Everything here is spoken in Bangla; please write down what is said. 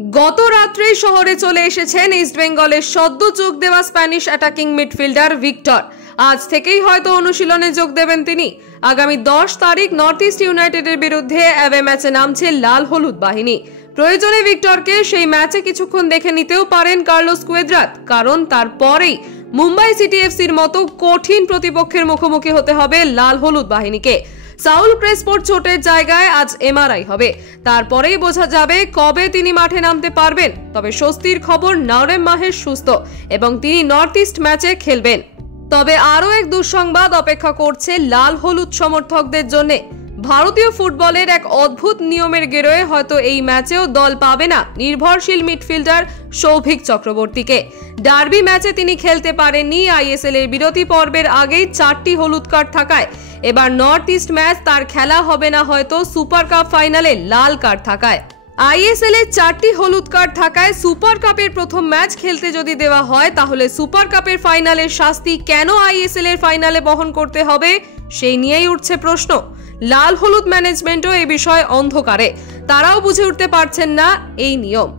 গত রাত্রেই শহরে চলে এসেছেন ইস্ট বেঙ্গলের সদ্য যোগ দেওয়া স্প্যানিশ অ্যাটাকিং মিডফিল্ডার ভিক্টর। আজ থেকেই হয়তো অনুশীলনে যোগ দেবেন তিনি। আগামী 10 তারিখ নর্থ ইস্ট ইউনাইটেডের বিরুদ্ধে অ্যাওয়ে ম্যাচে নামছে লাল হলুদ বাহিনী। প্রয়োজনে ভিক্টরকে সেই ম্যাচে কিছুক্ষণ দেখে নিতেও পারেন কার্লোস কুয়েদ্রাত, কারণ তারপরেই মুম্বাই সিটি এফসির মতো কঠিন প্রতিপক্ষের মুখোমুখি হতে হবে লাল হলুদ বাহিনীকে। সাউল ক্রেসপোর চোটের জায়গায় আজ এমআরআই হবে, তারপরেই বোঝা যাবে কবে তিনি মাঠে নামতে পারবেন। তবে স্বস্তির খবর, নওরেম মাহেশ সুস্থ এবং তিনি নর্থ ইস্ট ম্যাচে খেলবেন। তবে আরও এক দুঃসংবাদ অপেক্ষা করছে লাল হলুদ সমর্থকদের জন্য। ভারতীয় ফুটবলের এক অদ্ভুত নিয়মের গেরোয়ে হয়তো এই ম্যাচেও দল পাবে না নির্ভরশীল মিডফিল্ডার সৌভিক চক্রবর্তীকে। ডার্বি ম্যাচে তিনি খেলতে পারেননি আইএসএল এর বিরতি পর্বের আগেই 4টি হলুদ কার্ড থাকায় এবার নর্থ ইস্ট ম্যাচ তার খেলা হবে না হয়তো সুপার কাপ ফাইনালে লাল কার্ড থাকায়। আইএসএল এর 4টি হলুদ কার্ড থাকায় সুপার কাপের প্রথম ম্যাচ খেলতে যদি দেওয়া হয়, তাহলে সুপার কাপের ফাইনালের শাস্তি কেন আইএসএল এর ফাইনালে বহন করতে হবে সেই নিয়েই উঠছে প্রশ্ন। লাল হলুদ ম্যানেজমেন্টও এই বিষয়ে অন্ধকারে, তারাও বুঝে উঠতে পারছেন না এই নিয়ম।